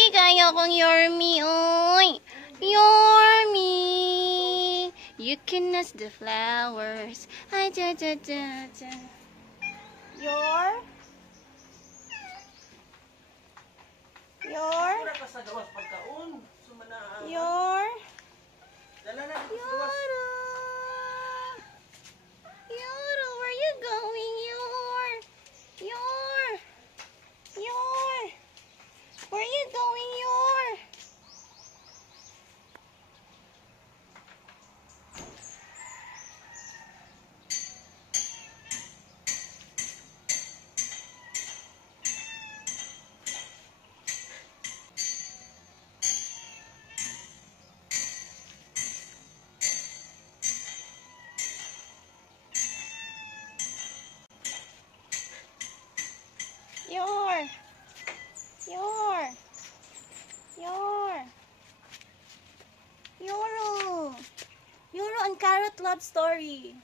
Di kaya kong Yorme, oy. Yorme. You can ask the flowers. Ay, da, da, da, da. Your? Mura ka sa gawas pagkaon. Sumana. Your? Dala na dito sa gawas. Yoro. Yoro, where you going, Yor? Yor. Yor. Where you going, Yor? Yor. Yor. Yor. Yoro. Yoro and Carrot love story.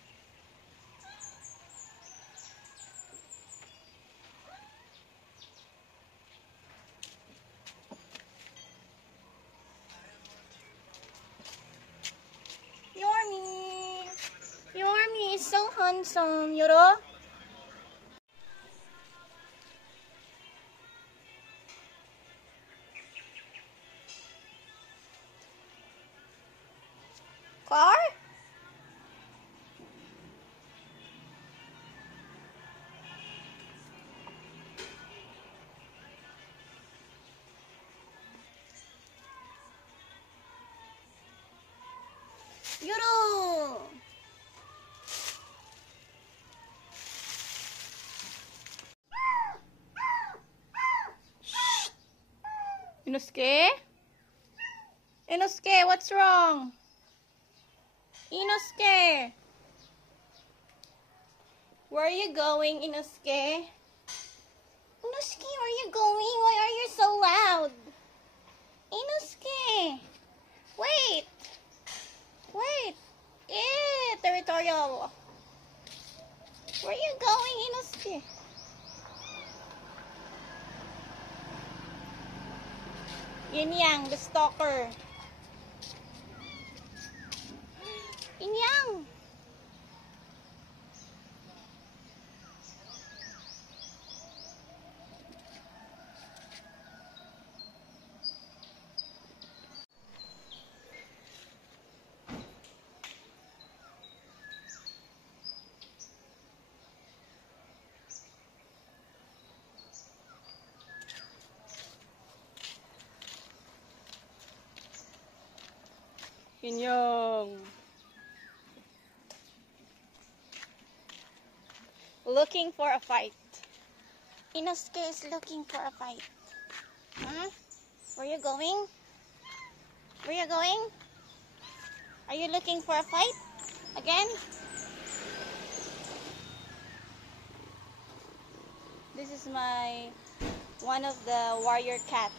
Yorme. Yorme is so handsome, Yoro. Car? Yoro! Shh! Inosuke? Inosuke, what's wrong? Inosuke! Where are you going, Inosuke? Inosuke, where are you going? Why are you so loud? Inosuke! Wait! Wait! Territorial! Where are you going, Inosuke? Yin Yang, the stalker. Yin Yang! Yin Yang. Looking for a fight. Inosuke is looking for a fight. Huh? Where you going? Where you going? Are you looking for a fight? Again? This is one of the warrior cat.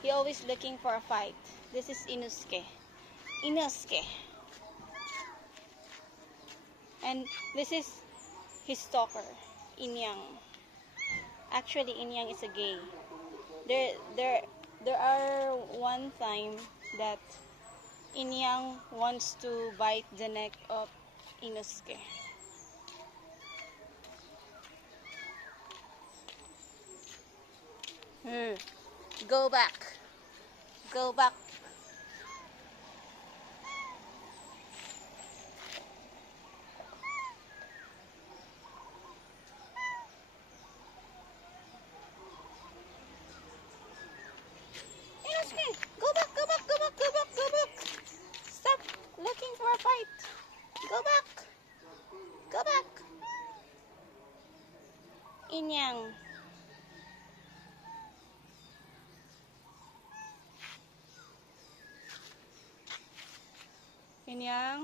He always looking for a fight. This is Inosuke. Inosuke. And this is his stalker, Yin Yang. Actually, Yin Yang is a gay. There are one time that Yin Yang wants to bite the neck of Inosuke. Go back. Go back. Inosuke, go back, go back, go back, go back, go back. Stop looking for a fight. Go back. Go back. Yin Yang. Yin Yang.